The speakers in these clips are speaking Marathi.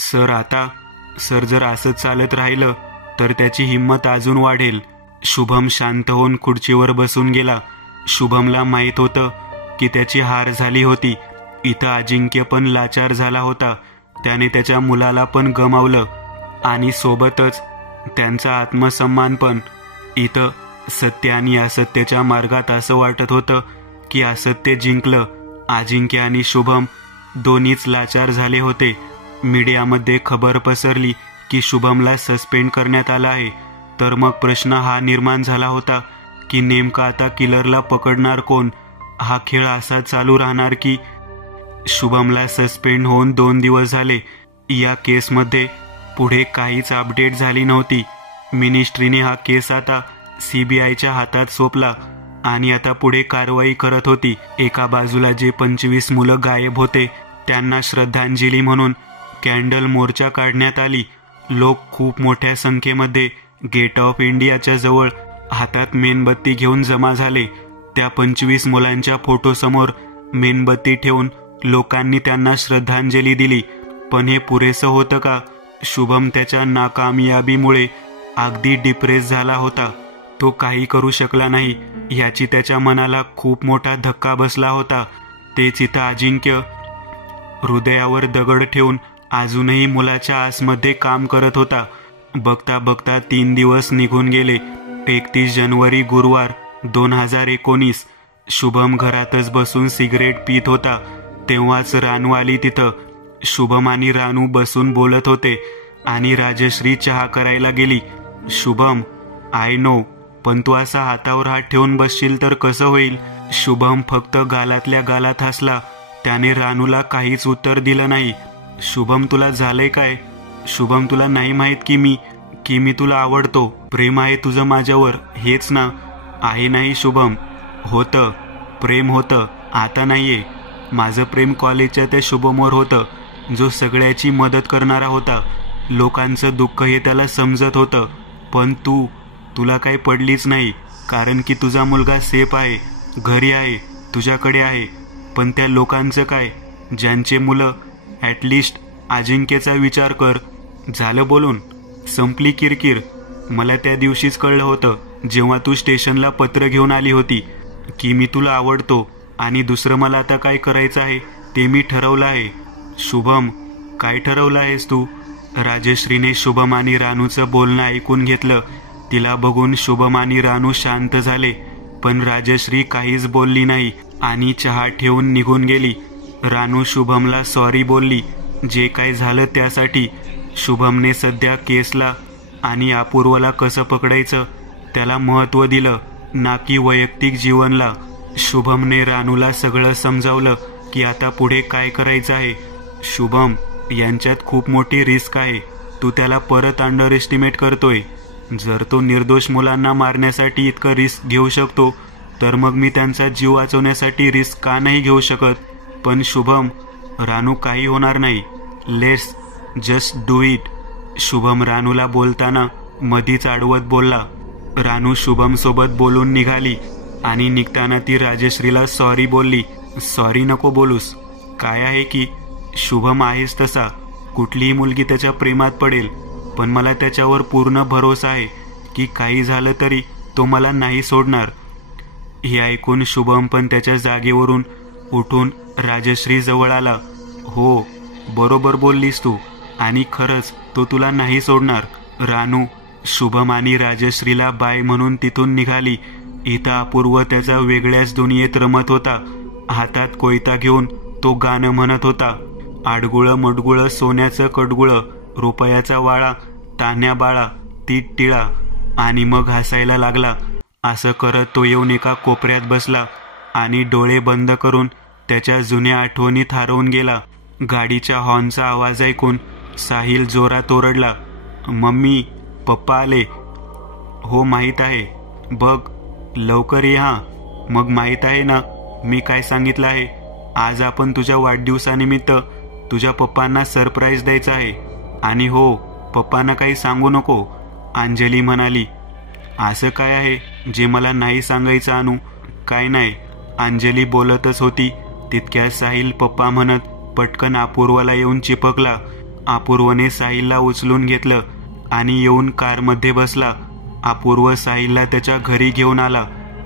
सर जर असंच चालत राहिलं तर त्याची हिंमत अजून वाढेल. शुभम शांत होऊन खुर्चीवर बसून गेला. शुभमला माहीत होतं की त्याची हार झाली होती. इथं अजिंक्य पण लाचार झाला होता. त्याने त्याच्या मुलाला पण गमावलं आणि सोबतच त्यांचा आत्मसन्मान पण. इथं सत्य आणि असत्याच्या मार्गात असं वाटत होतं की असत्य जिंकलं. अजिंक्य आणि शुभम दोन्हीच लाचार झाले होते. मीडियामध्ये खबर पसरली की शुभमला सस्पेंड करण्यात आलं आहे. तर मग प्रश्न हा निर्माण झाला होता की नेमका आता किलरला पकडणार कोण? हा खेळ असा चालू राहणार की? शुभमला सस्पेंड होऊन 2 दिवस झाले. या केसमध्ये पुढे काहीच अपडेट झाली नव्हती. मिनिस्ट्रीने हा केस आता CBIच्या हातात सोपला आणि आता पुढे कारवाई करत होती. एका बाजूला जे 25 मुलं गायब होते त्यांना श्रद्धांजली म्हणून कॅन्डल मोर्चा काढण्यात आली. लोक खूप मोठ्या संख्येमध्ये गेट ऑफ इंडियाच्या जवळ हातात मेणबत्ती घेऊन जमा झाले. त्या 25 मुलांच्या फोटोसमोर मेणबत्ती ठेवून लोकांनी त्यांना श्रद्धांजली दिली. पण हे पुरेसं होतं का? शुभम त्याच्या नाकामयाबीमुळे अगदी डिप्रेस झाला होता. तो काही करू शकला नाही याची त्याच्या मनाला खूप मोठा धक्का बसला होता. तेच इथं अजिंक्य हृदयावर दगड ठेवून अजूनही मुलाच्या आसमध्ये काम करत होता. बघता बघता 3 दिवस निघून गेले. 31 जानेवारी गुरुवार 2019. शुभम घरातच बसून सिगरेट पीत होता. तेव्हाच रानू आली तिथं. शुभम आणि रानू बसून बोलत होते आणि राजश्री चहा करायला गेली. शुभम, आय नो, पण तू असा हातावर हात ठेवून बसशील तर कसं होईल? शुभम फक्त गालातल्या गालात हसला. त्याने रानूला काहीच उत्तर दिलं नाही. शुभम, तुला झालंय काय? शुभम, तुला नाही माहित की मी तुला आवडतो? प्रेम आहे तुझं माझ्यावर, हेच ना? आहे नाही शुभम? होतं, प्रेम होतं, आता नाहीये. माझं प्रेम कॉलेजच्या त्या शुभमवर होतं, जो सगळ्याची मदत करणारा होता. लोकांचं दुःख हे त्याला समजत होतं. पण तुला काही पडलीच नाही, कारण की तुझा मुलगा सेफ आहे, घरी आहे, तुझ्याकडे आहे. पण त्या लोकांचं काय, ज्यांचे मुलं? ॲटलिस्ट अजिंक्यचा विचार कर. झालं बोलून, संपली किरकिर. मला त्या दिवशीच कळलं होतं जेव्हा तू स्टेशनला पत्र घेऊन आली होती की मी तुला आवडतो आणि दुसरं मला आता काय करायचं आहे ते मी ठरवलं आहे. शुभम, काय ठरवलं आहेस तू? राजश्रीने शुभम आणि रानूचं बोलणं ऐकून घेतलं. तिला बघून शुभम आणि रानू शांत झाले. पण राजश्री काहीच बोलली नाही आणि चहा ठेवून निघून गेली. रानू शुभमला सॉरी बोलली जे काय झालं त्यासाठी. शुभमने सध्या केसला आणि अपूर्वला कसं पकडायचं त्याला महत्त्व दिलं, ना की वैयक्तिक जीवनला. शुभमने रानूला सगळं समजावलं की आता पुढे काय करायचं आहे. शुभम, यांच्यात खूप मोठी रिस्क आहे. तू त्याला परत अंडर एस्टिमेट करतोय. जर तो निर्दोष मुलांना मारण्यासाठी इतकं रिस्क घेऊ शकतो तर मग मी त्यांचा जीव वाचवण्यासाठी रिस्क का नाही घेऊ शकत? पण शुभम, रानू, काही होणार नाही. Let's just do it. Shubham रानूला बोलताना मधीच आडवत बोलला. रानू शुभम सोबत बोलून निघाली आणि निघताना ती राजश्रीला सॉरी बोलली. सॉरी नको बोलूस. काय आहे की शुभम आहेस तसा. कुठलीही मुलगी त्याच्या प्रेमात पडेल. पण मला त्याच्यावर पूर्ण भरोसा आहे की काही झालं तरी तो मला नाही सोडणार. हे ऐकून शुभम पण त्याच्या जागेवरून उठून राजश्री जवळ आला. हो, बरोबर बोललीस तू, आणि खरंच तो तुला नाही सोडणार. रानू शुभम आणि राजश्रीला बाय म्हणून तिथून निघाली. इथं अपूर्व त्याचा वेगळ्याच दुनियेत रमत होता. हातात कोयता घेऊन तो गाणं म्हणत होता. आडगुळं मडगुळं सोन्याचं कडगुळं, रुपयाचा वाळा, तान्या बाळा, तीट टिळा, आणि मग हसायला लागला. असं करत तो येऊन एका कोपऱ्यात बसला आणि डोळे बंद करून त्याच्या जुन्या आठवणीत हरवून गेला. गाडीच्या हॉर्नचा आवाज ऐकून साहिल जोरात ओरडला. मम्मी, पप्पा आले. हो माहीत आहे, बघ लवकर ये. हां, मग माहीत आहे ना मी काय सांगितलं आहे. आज आपण तुझ्या वाढदिवसानिमित्त तुझ्या पप्पांना सरप्राईज द्यायचं आहे. आणि हो, पप्पांना काही सांगू नको, अंजली म्हणाली. असं काय आहे जे मला नाही सांगायचं अनु? काय नाही, अंजली बोलतच होती. तितक्यात साहिल पप्पा म्हणत पटकन अपूर्वाला येऊन चिपकला अपूर्वने साहिलला उचलून घेतलं आणि येऊन कारमध्ये बसला. अपूर्व साहिलला त्याच्या घरी घेऊन आला.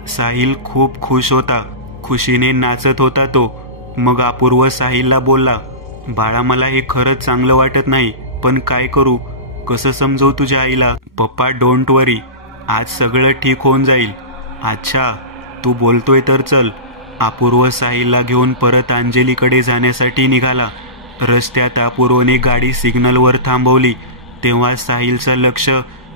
साहिल खूप खुश होता. खुशीने नाचत होता तो. मग अपूर्व साहिलला बोलला, बाळा मला हे खरंच चांगलं वाटत नाही, पण काय करू, कसं समजवू तुझ्या आईला. पप्पा डोंट वरी, आज सगळं ठीक होऊन जाईल. अच्छा तू बोलतोय तर चल. अपूर्व साहिलला घेऊन परत अंजलीकडे जाण्यासाठी निघाला. रस्त्यात अपूर्वने गाडी सिग्नलवर थांबवली. तेव्हा साहिलचं लक्ष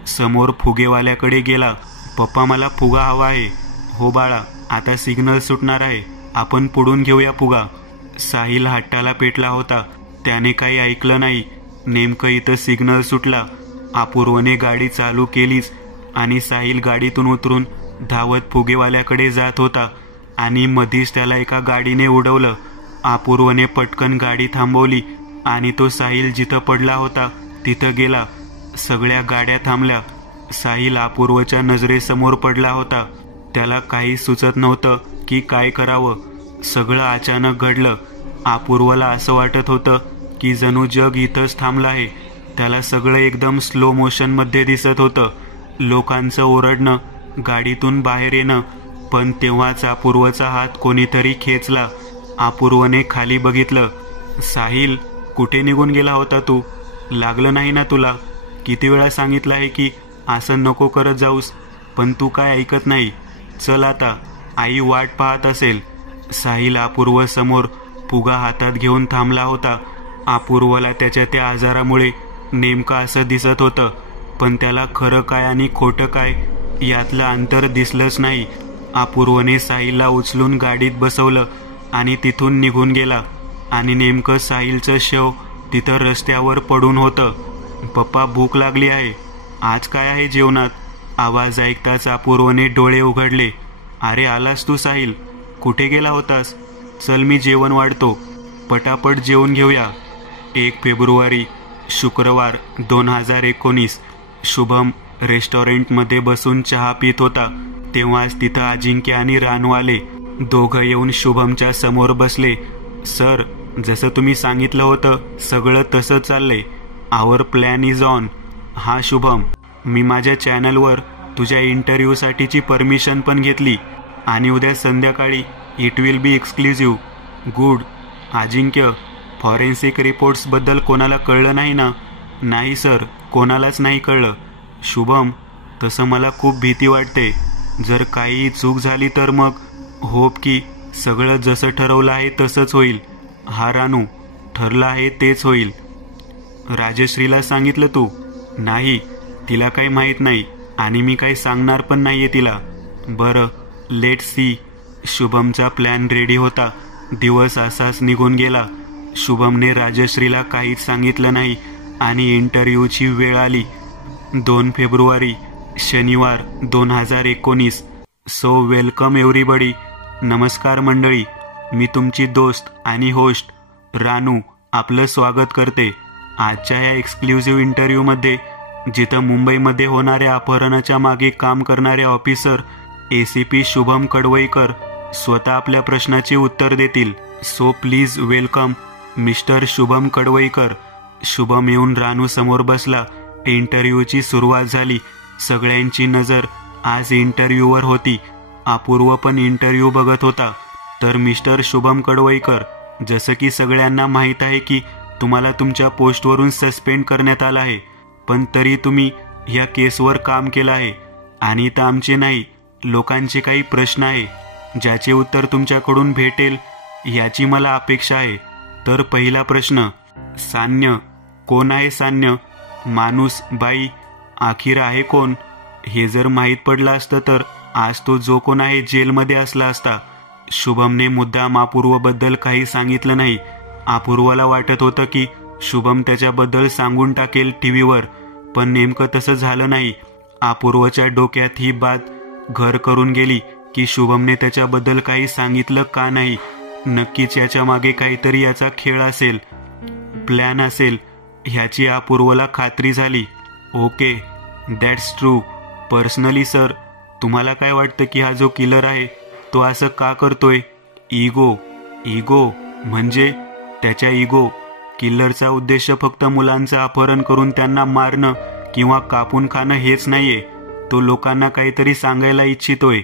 समोर फुगेवाल्याकडे गेला. पप्पा मला फुगा हवा आहे. हो बाळा, आता सिग्नल सुटणार आहे, आपण पुढून घेऊया फुगा. साहिल हट्टाला पेटला होता. त्याने काही ऐकलं नाही. नेमकं इथं सिग्नल सुटला. अपूर्वने गाडी चालू केलीच आणि साहिल गाडीतून उतरून धावत फुगेवाल्याकडे जात होता आणि मधीच त्याला एका गाडीने उडवलं. अपूर्वने पटकन गाडी थांबवली आणि तो साहिल जिथं पडला होता तिथं गेला. सगळ्या गाड्या थांबल्या. साहिल अपूर्वच्या नजरेसमोर पडला होता. त्याला काही सुचत नव्हतं की काय करावं. सगळं अचानक घडलं. अपूर्वला असं वाटत होतं की जणू जग इथंच थांबलं आहे. त्याला सगळं एकदम स्लो मोशनमध्ये दिसत होतं. लोकांचं ओरडणं, गाडीतून बाहेर येणं. पण तेव्हाच अपूर्वचा हात कोणीतरी खेचला. अपूर्वने खाली बघितलं. साहिल, कुठे निघून गेला होता तू? लागलं नाही ना तुला? किती वेळा सांगितलं आहे की असं नको करत जाऊस, पण तू काय ऐकत नाही. चल आता, आई वाट पाहत असेल. साहिल अपूर्व समोर फुगा हातात घेऊन थांबला होता. अपूर्वला त्याच्या त्या आजारामुळे नेमकं असं दिसत होतं, पण त्याला खरं काय आणि खोटं काय यातलं अंतर दिसलंच नाही. अपूर्वने साहिलला उचलून गाडीत बसवलं आणि तिथून निघून गेला. आणि नेमकं साहिलचं शव तिथं रस्त्यावर पडून होतं. पप्पा भूक लागली आहे, आज काय आहे जेवणात? आवाज ऐकताच अपूर्वने डोळे उघडले. अरे आलास तू साहिल, कुठे गेला होतास? चल मी जेवण वाढतो, पटापट जेवून घेऊया. 1 फेब्रुवारी शुक्रवार 2019. शुभम रेस्टॉरंटमध्ये बसून चहा पित होता. तेव्हाच तिथं अजिंक्य आणि रानू आले. दोघं येऊन शुभमच्या समोर बसले. सर, जसं तुम्ही सांगितलं होतं सगळं तसं चाललंय. आवर प्लॅन इज ऑन. हा शुभम, मी माझ्या चॅनलवर तुझ्या इंटरव्ह्यूसाठीची परमिशन पण घेतली आणि उद्या संध्याकाळी it will be exclusive. Good. Ajinkya, forensic रिपोर्ट्सबद्दल कोणाला कळलं नाही ना? नाही सर, कोणालाच नाही कळलं. शुभम, तसं मला खूप भीती वाटते. जर काही चूक झाली तर मग होप की सगळं जसं ठरवलं आहे तसंच होईल. हा रानू, ठरलं आहे तेच होईल. राजश्रीला सांगितलं तू? नाही, तिला काही माहीत नाही आणि मी काही सांगणार पण नाहीये तिला. बरं, लेट सी. शुभमचा प्लॅन रेडी होता. दिवस असाच निघून गेला. शुभमने राजश्रीला काहीच सांगितलं नाही आणि इंटरव्ह्यूची वेळ आली. 2 फेब्रुवारी शनिवार 2019. So welcome everybody. नमस्कार मंडळी, मी तुमची दोस्त आणि होस्ट रानू आपलं स्वागत करते आजच्या या एक्सक्लुझिव्ह इंटरव्ह्यूमध्ये, जिथं मुंबईमध्ये होणाऱ्या अपहरणाच्या मागे काम करणारे ऑफिसर ACP शुभम कडवईकर स्वतः आपल्या प्रश्नाचे उत्तर देतील. So please welcome mister Shubham Kadvaikar. Shubham येऊन रानू समोर बसला. इंटरव्ह्यूची सुरुवात झाली. सगळ्यांची नजर आज इंटरव्ह्यूवर होती. अपूर्व पण इंटरव्ह्यू बघत होता. तर मिस्टर शुभम कडवईकर, जसं की सगळ्यांना माहीत आहे की तुम्हाला तुमच्या पोस्टवरून सस्पेंड करण्यात आलं आहे, पण तरी तुम्ही या केसवर काम केलं आहे आणि इथं आमचे नाही, लोकांचे काही प्रश्न आहे ज्याचे उत्तर तुमच्याकडून भेटेल याची मला अपेक्षा आहे. तर पहिला प्रश्न, सान्य कोण आहे? सान्य माणूस, बाई, आखिर आहे कोण? हे जर माहीत पडलं असतं तर आज तो जो कोण आहे जेलमध्ये असला असता. शुभमने मुद्दाम अपूर्वबद्दल काही सांगितलं नाही. अपूर्वला वाटत होतं की शुभम त्याच्याबद्दल सांगून टाकेल टीव्हीवर, पण नेमकं तसं झालं नाही. अपूर्वच्या डोक्यात ही बात घर करून गेली की शुभमने त्याच्याबद्दल काही सांगितलं का नाही. नक्कीच याच्या मागे काहीतरी याचा खेळ असेल, प्लॅन असेल, ह्याची अपूर्वला खात्री झाली. Okay, that's true. Personally sir, तुम्हाला काय वाटतं की हा जो किलर आहे तो असं का करतोय? इगो. इगो म्हणजे त्याच्या इगो किल्लरचा उद्देश फक्त मुलांचं अपहरण करून त्यांना मारणं किंवा कापून खाणं हेच नाहीये. तो लोकांना काहीतरी सांगायला इच्छितोय.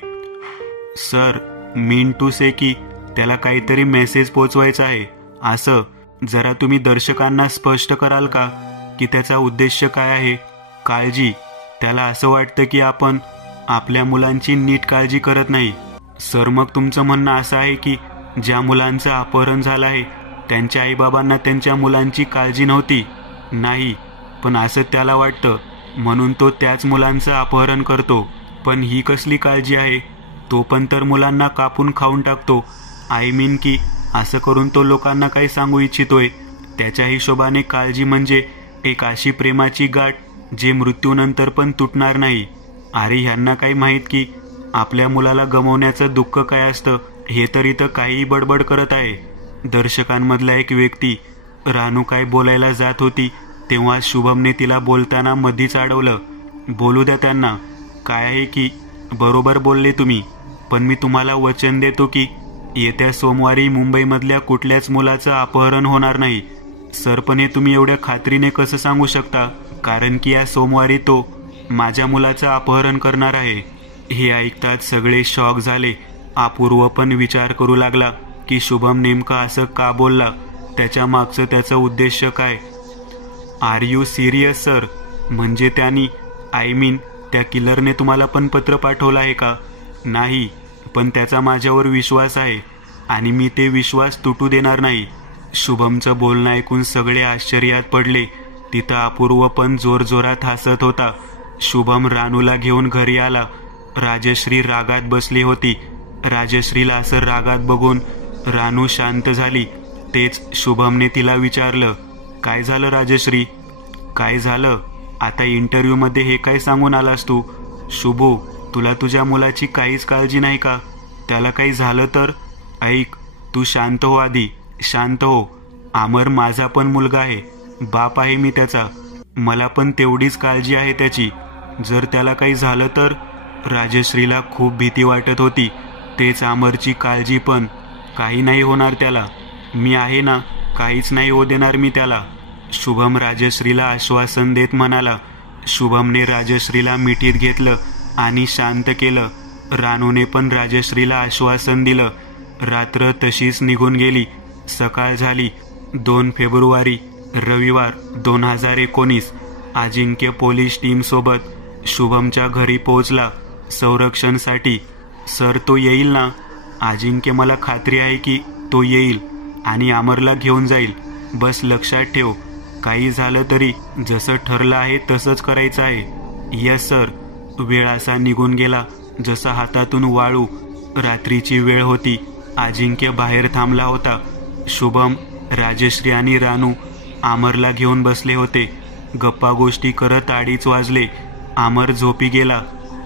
सर, मीन टू से की त्याला काहीतरी मेसेज पोचवायचा आहे. असं जरा तुम्ही दर्शकांना स्पष्ट कराल का की त्याचा उद्देश काय आहे? काळजी. त्याला असं वाटतं की आपण आपल्या मुलांची नीट काळजी करत नाही. सर, मग तुमचं म्हणणं असं आहे की ज्या मुलांचं अपहरण झालं आहे त्यांच्या आईबाबांना त्यांच्या मुलांची काळजी नव्हती? नाही, पण असं त्याला वाटतं म्हणून तो त्याच मुलांचं अपहरण करतो. पण ही कसली काळजी आहे? तो पण तर मुलांना कापून खाऊन टाकतो. आय मीन की असं करून तो लोकांना काही सांगू इच्छितोय. त्याच्या हिशोबाने काळजी म्हणजे एक अशी प्रेमाची गाठ जे मृत्यूनंतर पण तुटणार नाही. अरे, ह्यांना काही माहीत की आपल्या मुलाला गमावण्याचं दुःख काय असतं? हे तर इथं काहीही बडबड करत आहे. दर्शकांमधला एक व्यक्ती, रानू काय बोलायला जात होती तेव्हा शुभमने तिला बोलताना मधीच अडवलं. बोलू द्या त्यांना. काय आहे की बरोबर बोलले तुम्ही, पण मी तुम्हाला वचन देतो की येत्या सोमवारी मुंबईमधल्या कुठल्याच मुलाचं अपहरण होणार नाही. सर, पण हे तुम्ही एवढ्या खात्रीने कसं सांगू शकता? कारण की या सोमवारी तो माझ्या मुलाचं अपहरण करणार आहे. हे ऐकताच सगळे शॉक झाले. अपूर्व पण विचार करू लागला की शुभम नेमका असं का बोलला, त्याच्या मागचं त्याचा उद्देश काय. Are you serious sir? म्हणजे त्यांनी, आय मीन त्या किलरने तुम्हाला पण पत्र पाठवलं आहे का? नाही, पण त्याचा माझ्यावर विश्वास आहे आणि मी ते विश्वास तुटू देणार नाही. शुभमचं बोलणं ऐकून सगळे आश्चर्यात पडले. तिथं अपूर्व पण जोरजोरात हसत होता. शुभम रानूला घेऊन घरी आला. राजश्री रागात बसली होती. राजश्रीला असं रागात बघून रानू शांत झाली. तेच शुभमने तिला विचारलं, काय झालं राजश्री? काय झालं? आता इंटरव्ह्यूमध्ये हे काय सांगून आलास तू? शुभू, तुला तुझ्या मुलाची काहीच काळजी नाही का? त्याला काही झालं तर? ऐक, तू शांत हो आधी, शांत हो. अमर माझा पण मुलगा आहे, बाप आहे मी त्याचा. मला पण तेवढीच काळजी आहे त्याची. जर त्याला काही झालं तर? राजश्रीला खूप भीती वाटत होती. तेच अमरची काळजी पण. काही नाही होणार त्याला, मी आहे ना, काहीच नाही होऊ देणार मी त्याला. शुभम राजश्रीला आश्वासन देत म्हणाला. शुभमने राजश्रीला मिठीत घेतलं आणि शांत केलं. रानूने पण राजश्रीला आश्वासन दिलं. रात्र तशीच निघून गेली. सकाळ झाली. 2 फेब्रुवारी रविवार 2019. अजिंक्य पोलीस टीमसोबत शुभमच्या घरी पोहोचला संरक्षणसाठी. सर, तो येईल ना? अजिंक्य, मला खात्री आहे की तो येईल आणि अमरला घेऊन जाईल. बस लक्षात ठेव, काही झालं तरी जसं ठरलं आहे तसंच करायचं आहे. Yes sir. वेळ असा निघून गेला जसा हातातून वाळू. रात्रीची वेळ होती. अजिंक्य बाहेर थांबला होता. शुभम, राजश्री आणि रानू अमरला घेऊन बसले होते. गप्पा गोष्टी करत 2:30 वाजले. अमर झोपी गेला.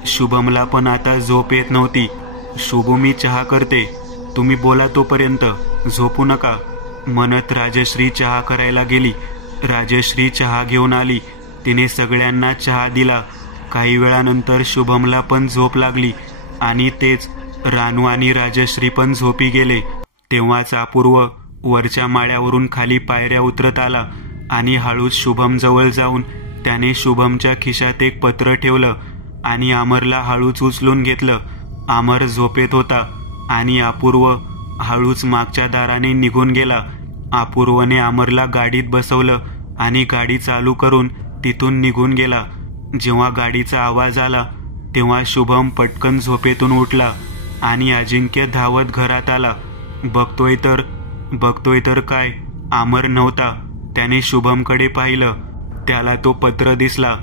शुभमला पण आता झोप येत नव्हती. शुभू, मी चहा करते, तुम्ही बोला तोपर्यंत, झोपू नका म्हणत राजश्री चहा करायला गेली. राजश्री चहा घेऊन आली. तिने सगळ्यांना चहा दिला. काही वेळानंतर शुभमला पण झोप लागली आणि तेच रानू आणि राजश्री पण झोपी गेले. तेव्हाच अपूर्व वरच्या माळ्यावरून खाली पायऱ्या उतरत आला आणि हळूच शुभम जवळ जाऊन त्याने शुभमच्या खिशात एक पत्र ठेवलं आणि अमरला हळूच उचलून घेतलं. अमर झोपेत होता आणि अपूर्व हळूच मागच्या दाराने निघून गेला. अपूर्वने अमरला गाडीत बसवलं आणि गाडी चालू करून तिथून निघून गेला. जेव्हा गाडीचा आवाज आला तेव्हा शुभम पटकन झोपेतून उठला आणि अजिंक्य धावत घरात आला. बघतोय तर काय, अमर नव्हता. त्याने शुभमकडे पाहिलं. त्याला तो पत्र दिसला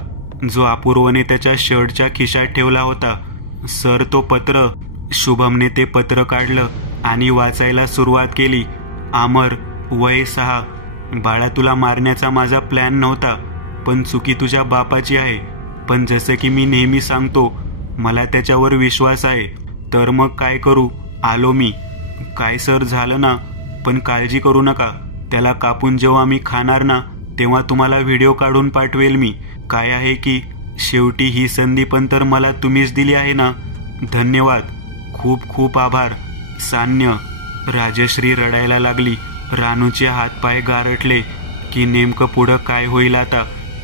जो अपूर्वने त्याच्या शर्टच्या खिशात ठेवला होता. सर, तो पत्र. शुभमने ते पत्र काढलं आणि वाचायला सुरुवात केली. अमर, वय 6. बाळा, तुला मारण्याचा माझा प्लॅन नव्हता, पण चुकी तुझ्या बापाची आहे. पण जसं की मी नेहमी सांगतो, मला त्याच्यावर विश्वास आहे. तर मग काय करू, आलो मी. काय सर, झालं ना, पण काळजी करू नका. त्याला कापून जेव्हा मी खाणार ना तेव्हा तुम्हाला व्हिडिओ काढून पाठवेल मी. काय आहे की शेवटी ही संधी पण तर मला तुम्हीच दिली आहे ना. धन्यवाद, खूप खूप आभार. सान्य. राजश्री रडायला लागली. रानूचे हातपाय गारटले. की नेमकं पुढं काय होईल आता.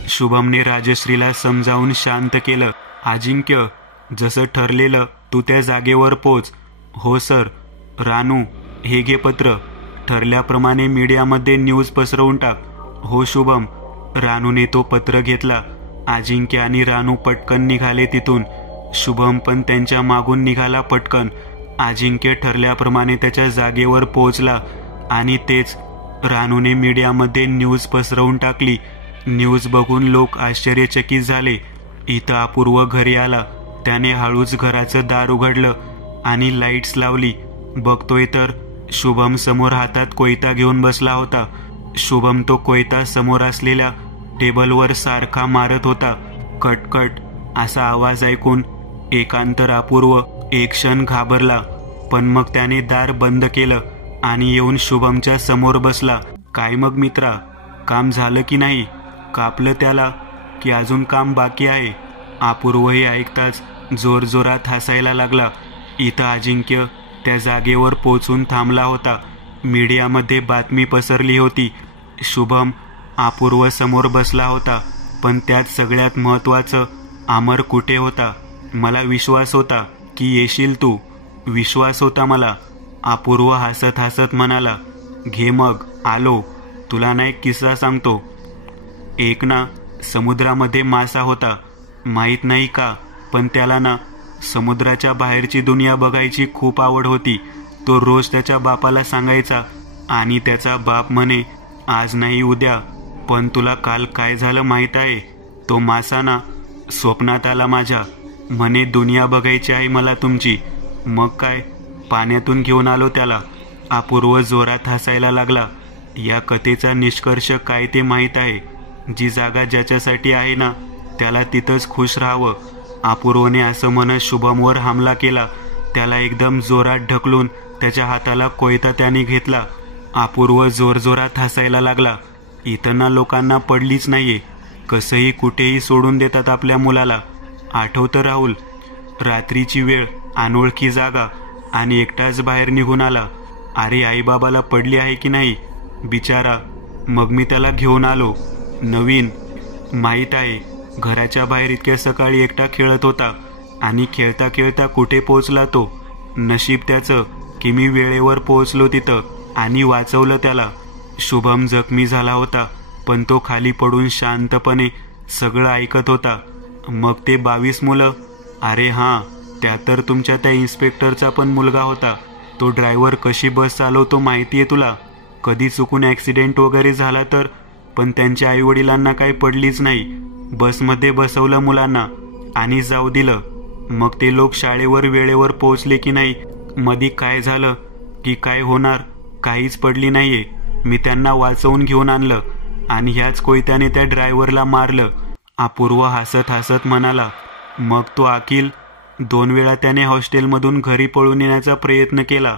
शुभमने राजश्रीला समजावून शांत केलं. अजिंक्य, जसं ठरलेलं तू त्या जागेवर पोच. हो सर. रानू, हे घे पत्र. ठरल्याप्रमाणे मीडियामध्ये न्यूज पसरवून टाक. हो शुभम. रानूने तो पत्र घेतला. अजिंक्य आणि रानू पटकन निघाले तिथून. शुभम पण त्यांच्या मागून निघाला पटकन. अजिंक्य ठरल्याप्रमाणे त्याच्या जागेवर पोहोचला आणि तेच रानूने मीडियामध्ये न्यूज पसरवून टाकली. न्यूज बघून लोक आश्चर्यचकित झाले. इथं अपूर्व घरी आला. त्याने हळूच घराचं दार उघडलं आणि लाईट्स लावली. बघतोय तर शुभम समोर हातात कोयता घेऊन बसला होता. शुभम तो कोयता समोर असलेल्या टेबलवर सारखा मारत होता. कटकट असा आवाज ऐकून एकांतर अपूर्व एक क्षण घाबरला, पण मग त्याने दार बंद केलं आणि येऊन शुभमच्या समोर बसला. काय मग मित्रा, काम झालं की नाही? कापलं त्याला की अजून काम बाकी आहे? अपूर्व हे ऐकताच जोरजोरात हसायला लागला. इथं अजिंक्य त्या जागेवर पोचून थांबला होता. मीडियामध्ये बातमी पसरली होती. शुभम अपूर्व समोर बसला होता, पण त्यात सगळ्यात महत्त्वाचं अमर कुठे होता? मला विश्वास होता की येशील तू. विश्वास होता मला. अपूर्व हसत हसत म्हणाला. घे मग, आलो. तुला ना एक किस्सा सांगतो. एक ना समुद्रामध्ये मासा होता. माहीत नाही का, पण त्याला ना समुद्राच्या बाहेरची दुनिया बघायची खूप आवड होती. तो रोज त्याच्या बापाला सांगायचा आणि त्याचा बाप म्हणे आज नाही उद्या. पण तुला काल काय झालं माहीत आहे? तो मासा ना स्वप्नात आला माझ्या. म्हणे दुनिया बघायची आहे मला तुमची. मग काय, पाण्यातून घेऊन आलो त्याला. अपूर्व जोरात हसायला लागला. या कथेचा निष्कर्ष काय ते माहीत आहे. जी जागा ज्याच्यासाठी आहे ना त्याला तिथंच खुश राहावं. अपूर्वने असं म्हणत शुभमवर हमला केला. त्याला एकदम जोरात ढकलून त्याच्या हाताला कोयता त्याने घेतला. अपूर्व जोरजोरात हसायला लागला. इथं ना लोकांना पडलीच नाहीये. कसंही कुठेही सोडून देतात आपल्या मुलाला. आठवतं राहुल? रात्रीची वेळ, अनोळखी जागा आणि एकटाच बाहेर निघून आला. अरे आईबाबाला पडली आहे की नाही बिचारा. मग मी त्याला घेऊन आलो. नवीन, माहीत आहे, घराच्या बाहेर इतक्या सकाळी एकटा खेळत होता आणि खेळता खेळता कुठे पोहोचला तो. नशीब त्याचं की मी वेळेवर पोहोचलो तिथं आणि वाचवलं त्याला. शुभम जखमी झाला होता, पण तो खाली पडून शांतपणे सगळं ऐकत होता. मग ते 22 मुलं? अरे हां, त्या तर तुमच्या त्या इन्स्पेक्टरचा पण मुलगा होता. तो ड्रायव्हर कशी बस चालवतो माहिती आहे तुला? कधी चुकून ॲक्सिडेंट वगैरे झाला तर? पण त्यांच्या आईवडिलांना काही पडलीच नाही. बसमध्ये बसवलं मुलांना आणि जाऊ दिलं. मग ते लोक शाळेवर वेळेवर पोहोचले की नाही? मधी काय झालं की काय होणार? काहीच पडली नाहीये. मी त्यांना वाचवून घेऊन आणलं आणि ह्याच कोयत्याने त्या ड्रायव्हरला मारलं. अपूर्व हसत हसत म्हणाला. मग तो अखिल 2 वेळा त्याने हॉस्टेलमधून घरी पळून येण्याचा प्रयत्न केला,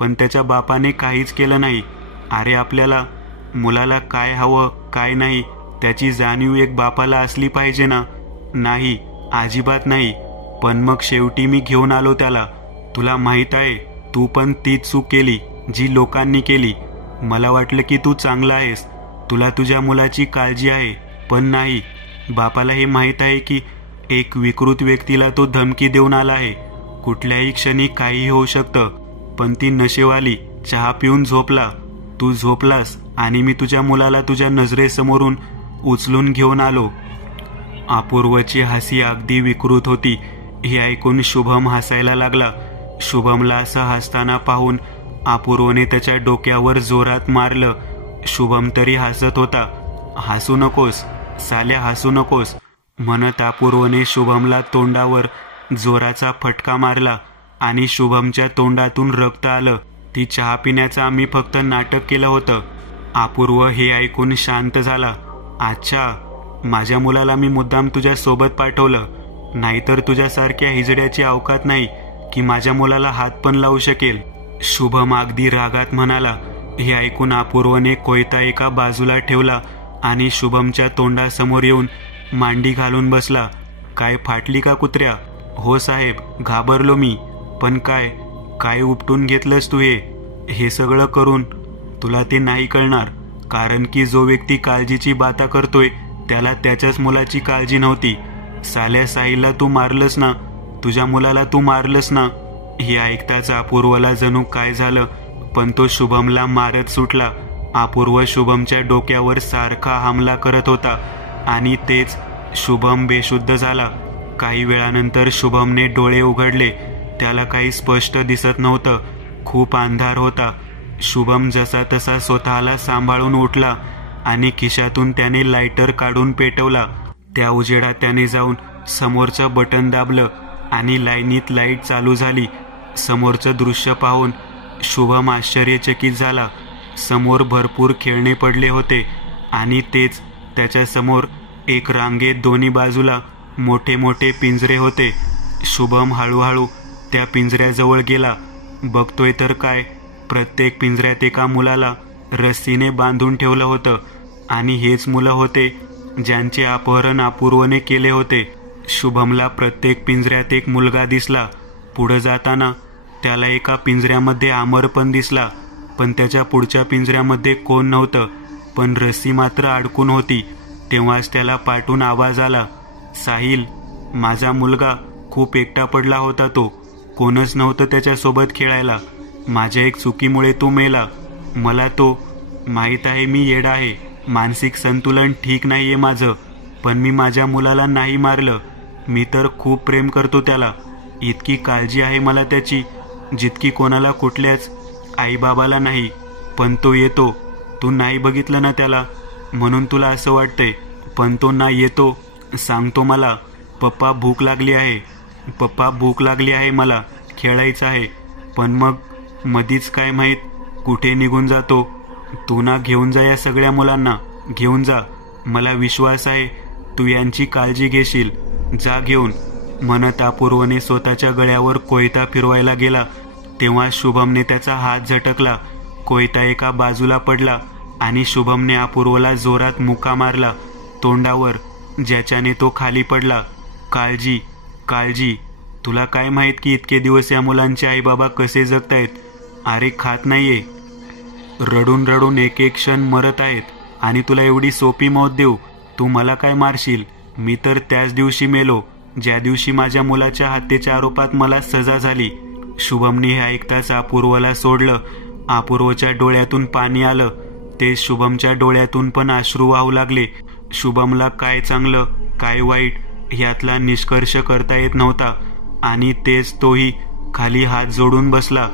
पण त्याच्या बापाने काहीच केलं नाही. अरे आपल्याला मुलाला काय हवं काय नाही त्याची जाणीव एक बापाला असली पाहिजे ना. नाही, अजिबात नाही. पण मग शेवटी मी घेऊन आलो त्याला. तुला माहीत आहे, तू पण तीच चूक केली जी लोकांनी केली. मला वाटलं की तू चांगला आहेस, तुला तुझ्या मुलाची काळजी आहे, पण नाही. बापाला हे माहीत आहे की एक विकृत व्यक्तीला तो धमकी देऊन आला आहे. कुठल्याही क्षणी काहीही होऊ शकतं. पण ती नशेवाली चहा पिऊन झोपला. तू झोपलास आणि मी तुझ्या मुलाला तुझ्या नजरेसमोरून उचलून घेऊन आलो. अपूर्वची हसी अगदी विकृत होती. हे ऐकून शुभम हसायला लागला. शुभमला असं हसताना पाहून अपूर्वने त्याच्या डोक्यावर जोरात मारलं. शुभम तरी हसत होता. हसू नकोस साल्या, हसू नकोस म्हणत अपूर्वने शुभमला तोंडावर जोराचा फटका मारला आणि शुभमच्या तोंडातून रक्त आलं. ती चहा पिण्याचं आम्ही फक्त नाटक केलं होतं. अपूर्व हे ऐकून शांत झाला. अच्छा, माझ्या मुलाला मी मुद्दाम तुझ्या सोबत पाठवलं, नाहीतर तुझ्यासारख्या हिजड्याची अवकात नाही की माझ्या मुलाला हात पण लावू शकेल. शुभम अगदी रागात म्हणाला. हे ऐकून अपूर्वने कोयता एका बाजूला ठेवला आणि शुभमच्या तोंडासमोर येऊन मांडी घालून बसला. काय फाटली का कुत्र्या? हो साहेब, घाबरलो मी. पण काय काय उपटून घेतलंस तू? हे सगळं करून तुला ते नाही कळणार. कारण की जो व्यक्ती काळजीची बाता करतोय त्याला त्याच्याच मुलाची काळजी नव्हती. साल्या साहिलला तू मारलंस ना, तुझ्या मुलाला तू मारलंस ना. हे ऐकताच अपूर्वला जणू काय झालं, पण तो शुभमला मारत सुटला. अपूर्व शुभमच्या डोक्यावर सारखा हमला करत होता आणि तेच शुभम बेशुद्ध झाला. काही वेळानंतर शुभमने डोळे उघडले. त्याला काही स्पष्ट दिसत नव्हतं, खूप अंधार होता. शुभम जसा तसा स्वतःला सांभाळून उठला आणि खिशातून त्याने लायटर काढून पेटवला. त्या उजेडात त्याने जाऊन समोरचं बटन दाबलं आणि लाईनीत लाईट चालू झाली. समोरचं दृश्य पाहून शुभम आश्चर्यचकित झाला. समोर भरपूर खेळणे पडले होते आणि तेच त्याच्या समोर एक रांगेत दोन्ही बाजूला मोठे मोठे पिंजरे होते. शुभम हळूहळू त्या पिंजऱ्याजवळ गेला. बघतोय तर काय, प्रत्येक पिंजऱ्यात एका मुलाला रस्सीने बांधून ठेवलं होतं आणि हेच मुलं होते ज्यांचे अपहरण अपूर्वने केले होते. शुभमला प्रत्येक पिंजऱ्यात एक मुलगा दिसला. पुढे जाताना त्याला एका पिंजऱ्यामध्ये अमर पण दिसला, पण त्याच्या पुढच्या पिंजऱ्यामध्ये कोण नव्हतं, पण रस्सी मात्र अडकून होती. तेव्हाच त्याला पाठून आवाज आला, साहिल, माझा मुलगा खूप एकटा पडला होता. तो कोणच नव्हतं त्याच्यासोबत खेळायला. माझ्या एक चुकीमुळे तो मेला. मला तो माहीत आहे, मी येडा आहे, मानसिक संतुलन ठीक नाहीये माझं, पण मी माझ्या मुलाला नाही मारलं. मी तर खूप प्रेम करतो त्याला. इतकी काळजी आहे मला त्याची जितकी कोणाला कुठल्याच आईबाबाला नाही. पण तो येतो, तू नाही बघितलं ना त्याला म्हणून तुला असं वाटतंय, पण तो नाही येतो. सांगतो मला, पप्पा भूक लागली आहे, पप्पा भूक लागली आहे, मला खेळायचं आहे. पण मग मधीच काय माहीत कुठे निघून जातो. तू ना घेऊन जा या सगळ्या मुलांना, घेऊन जा. मला विश्वास आहे तू यांची काळजी घेशील. जा घेऊन. म्हणत अपूर्वने स्वतःच्या गळ्यावर कोयता फिरवायला गेला. तेव्हा शुभमने त्याचा हात झटकला. कोयता एका बाजूला पडला आणि शुभमने अपूर्वला जोरात मुका मारला तोंडावर, ज्याच्याने तो खाली पडला. काळजी, काळजी. तुला काय माहित की इतके दिवस या मुलांचे आईबाबा कसे जगतायत. अरे खात नाहीये, रडून रडून एक एक क्षण मरत आहेत आणि तुला एवढी सोपी मौत देऊ. तू मला काय मारशील? मी तर त्याच दिवशी मेलो ज्या दिवशी माझ्या मुलाच्या हत्येच्या आरोपात मला सजा झाली. शुभमने हे ऐकताच अपूर्वला सोडलं. अपूर्वच्या डोळ्यातून पाणी आलं. ते शुभमच्या डोळ्यातून पण अश्रू वाहू लागले. शुभमला काय चांगलं काय वाईट यातला निष्कर्ष करता येत नव्हता आणि तेच तोही खाली हात जोडून बसला.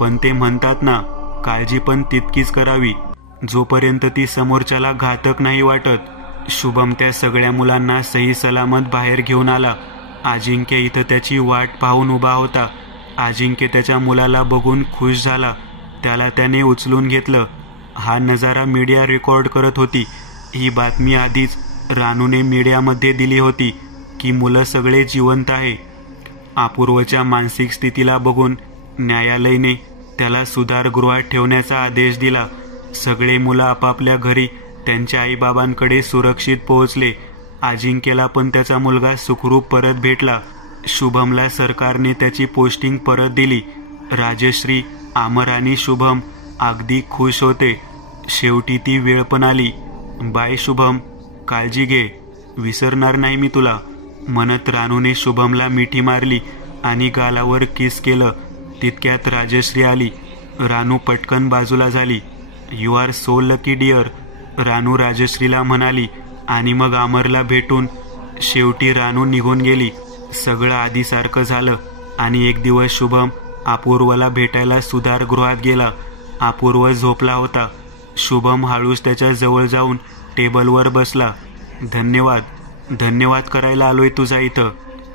पण ते म्हणतात ना, काळजी पण तितकीच करावी जोपर्यंत ती समोरच्याला घातक नाही वाटत. शुभम त्या सगळ्या मुलांना सही सलामत बाहेर घेऊन आला. अजिंक्य इथं त्याची वाट पाहून उभा होता. अजिंक्य त्याच्या मुलाला बघून खुश झाला. त्याला त्याने उचलून घेतलं. हा नजारा मीडिया रेकॉर्ड करत होती. ही बातमी आधीच रानूने मीडियामध्ये दिली होती की मुलं सगळे जिवंत आहे. अपूर्वच्या मानसिक स्थितीला बघून न्यायालयाने त्याला सुधारगृहात ठेवण्याचा आदेश दिला. सगळे मुलं आपापल्या घरी त्यांच्या आईबाबांकडे सुरक्षित पोहोचले. अजिंक्यला पण त्याचा मुलगा सुखरूप परत भेटला. शुभमला सरकारने त्याची पोस्टिंग परत दिली. राजश्री, अमर आणि शुभम अगदी खुश होते. शेवटी ती वेळ पण आली. बाय शुभम, काळजी घे, विसरणार नाही मी तुला, म्हणत रानूने शुभमला मिठी मारली आणि गालावर किस केलं. तितक्यात राजश्री आली. रानू पटकन बाजूला झाली. You are so lucky dear, Ranu राजश्रीला म्हणाली आणि मग अमरला भेटून शेवटी रानू निघून गेली. सगळं आधीसारखं झालं आणि एक दिवस शुभम अपूर्वला भेटायला सुधारगृहात गेला. अपूर्व झोपला होता. शुभम हळूच त्याच्या जवळ जाऊन टेबलवर बसला. धन्यवाद, धन्यवाद करायला आलोय तुझा इथं.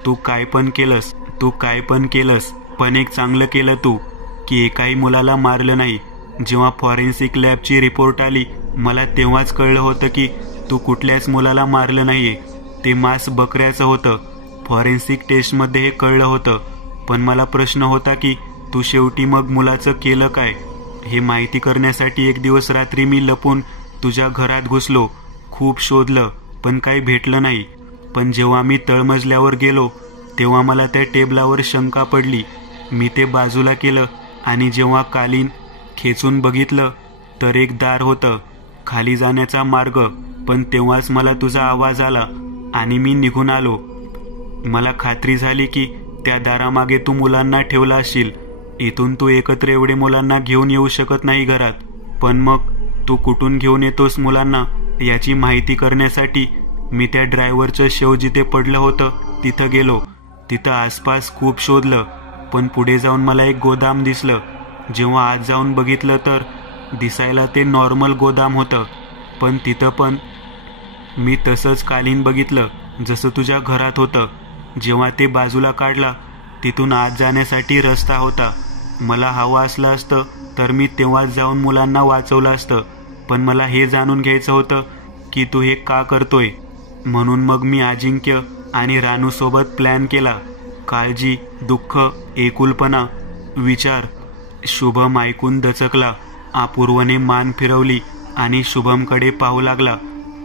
तू काय पण केलंस, पण एक चांगलं केलं तू की एकाही मुलाला मारलं नाही. जेव्हा फॉरेन्सिक लॅबची रिपोर्ट आली मला तेव्हाच कळलं होतं की तू कुठल्याच मुलाला मारलं नाहीये. ते मांस बकऱ्याचं होतं. फॉरेन्सिक टेस्टमध्ये हे कळलं होतं. पण मला प्रश्न होता की तू शेवटी मग मुलाचं केलं काय. हे माहिती करण्यासाठी एक दिवस रात्री मी लपून तुझ्या घरात घुसलो. खूप शोधलं पण काही भेटलं नाही. पण जेव्हा मी तळमजल्यावर गेलो तेव्हा मला त्या टेबलावर शंका पडली. मी ते बाजूला केलं आणि जेव्हा कालीन खेचून बघितलं तर एक दार होतं. खाली जाण्याचा मार्ग, पण तेव्हाच मला तुझा आवाज आला आणि मी निघून आलो. मला खात्री झाली की त्या दारामागे तू मुलांना ठेवला असशील. इथून तू एकत्र एवढे मुलांना घेऊन येऊ शकत नाही घरात. पण मग तू कुठून घेऊन येतोस मुलांना याची माहिती करण्यासाठी मी त्या ड्रायव्हरचं शव जिथे पडलं होतं तिथं गेलो. तिथं आसपास खूप शोधलं, पण पुढे जाऊन मला एक गोदाम दिसलं. जेव्हा आत जाऊन बघितलं तर दिसायला ते नॉर्मल गोदाम होतं, पण तिथं पण मी तसंच कालीन बघितलं जसं तुझ्या घरात होतं. जेव्हा ते बाजूला काढला तिथून आत जाण्यासाठी रस्ता होता. मला हवं असलं असतं तर मी तेव्हाच जाऊन मुलांना वाचवलं असतं, पण मला हे जाणून घ्यायचं होतं की तू हे का करतोय. म्हणून मग मी अजिंक्य आणि रानूसोबत प्लॅन केला. काळजी, दुःख, एकुलपणा, विचार. शुभम ऐकून दचकला. अपूर्वने मान फिरवली आणि शुभमकडे पाहू लागला.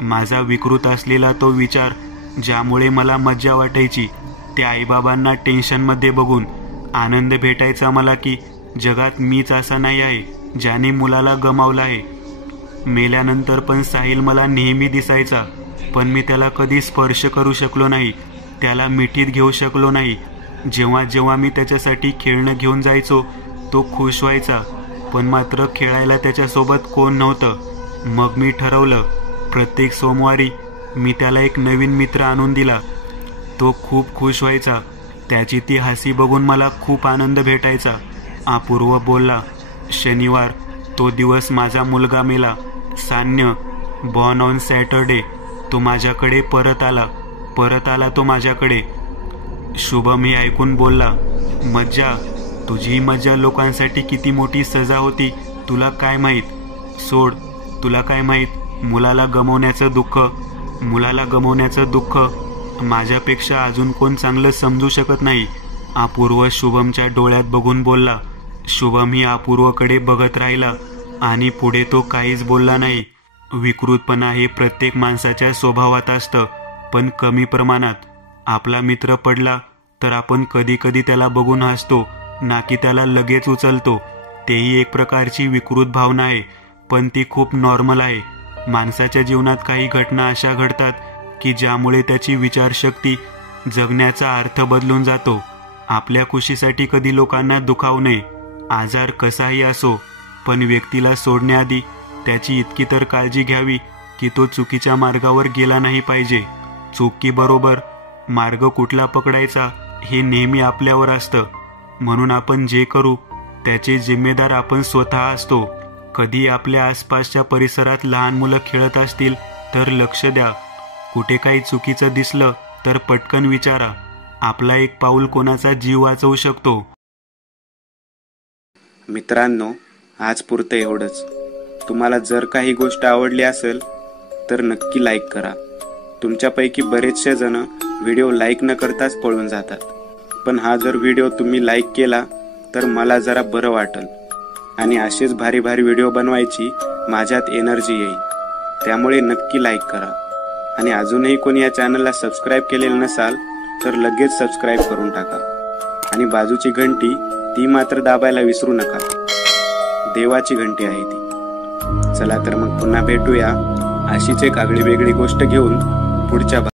माझा विकृत असलेला तो विचार ज्यामुळे मला मज्जा वाटायची, त्या आईबाबांना टेन्शनमध्ये बघून आनंद भेटायचा मला की जगात मीच असा नाही आहे ज्याने मुलाला गमावलं आहे. मेल्यानंतर पण साहिल मला नेहमी दिसायचा, पण मी त्याला कधी स्पर्श करू शकलो नाही, त्याला मिठीत घेऊ शकलो नाही. जेव्हा जेव्हा मी त्याच्यासाठी खेळणं घेऊन जायचो तो खुश व्हायचा, पण मात्र खेळायला त्याच्यासोबत कोण नव्हतं. मग मी ठरवलं, प्रत्येक सोमवारी मी त्याला एक नवीन मित्र आणून दिला. तो खूप खुश व्हायचा, त्याची ती हसी बघून मला खूप आनंद भेटायचा. अपूर्व बोलला, शनिवार तो दिवस माझा मुलगा मेला. सान्य, बॉर्न ऑन सॅटरडे, तो माझ्याकडे परत आला तो माझ्याकडे. शुभम हे ऐकून बोलला, मज्जा, तुझी मज्जा लोकांसाठी किती मोठी सजा होती तुला काय माहीत. सोड, तुला काय माहीत मुलाला गमवण्याचं दुःख माझ्यापेक्षा अजून कोण चांगलं समजू शकत नाही. अपूर्व शुभमच्या डोळ्यात बघून बोलला. शुभम ही अपूर्वकडे बघत राहिला आणि पुढे तो काहीच बोलला नाही. विकृतपणा हे प्रत्येक माणसाच्या स्वभावात असतं, पण कमी प्रमाणात. आपला मित्र पडला तर आपण कधी कधी त्याला बघून हसतो, ना की त्याला लगेच उचलतो. तेही एक प्रकारची विकृत भावना आहे, पण ती खूप नॉर्मल आहे. माणसाच्या जीवनात काही घटना अशा घडतात की ज्यामुळे त्याची विचारशक्ती, जगण्याचा अर्थ बदलून जातो. आपल्या खुशीसाठी कधी लोकांना दुखावू नये. आजार कसाही असो, पण व्यक्तीला सोडण्याआधी त्याची इतकी तर काळजी घ्यावी की तो चुकीच्या मार्गावर गेला नाही पाहिजे. चूक की बरोबर, मार्ग कुठला पकडायचा हे नेहमी आपल्यावर असतं. म्हणून आपण जे करू त्याचे जिम्मेदार आपण स्वतः असतो. कधी आपल्या आसपासच्या परिसरात लहान मुलं खेळत असतील तर लक्ष द्या. कुठे काही चुकीचं दिसलं तर पटकन विचारा. आपला एक पाऊल कोणाचा जीव वाचवू शकतो. मित्रांनो, आज पुरतं एवढंच. तुम्हाला जर काही गोष्ट आवडली असेल तर नक्की लाईक करा. तुमच्यापैकी बरेचसे जण व्हिडिओ लाईक न करताच पळून जातात, पण हा जर व्हिडिओ तुम्ही लाईक केला तर मला जरा बरं वाटेल आणि असेच भारी भारी व्हिडिओ बनवायची माझ्यात एनर्जी येईल. त्यामुळे नक्की लाईक करा. आणि अजूनही कोणी या चॅनलला सबस्क्राईब केलेलं नसाल तर लगेच सबस्क्राईब करून टाका. आणि बाजूची घंटी ती मात्र दाबायला विसरू नका. देवाची घंटी आहे ती. चला तर मग पुन्हा भेटूया अशीच एक आगळी वेगळी गोष्ट घेऊन पुढच्या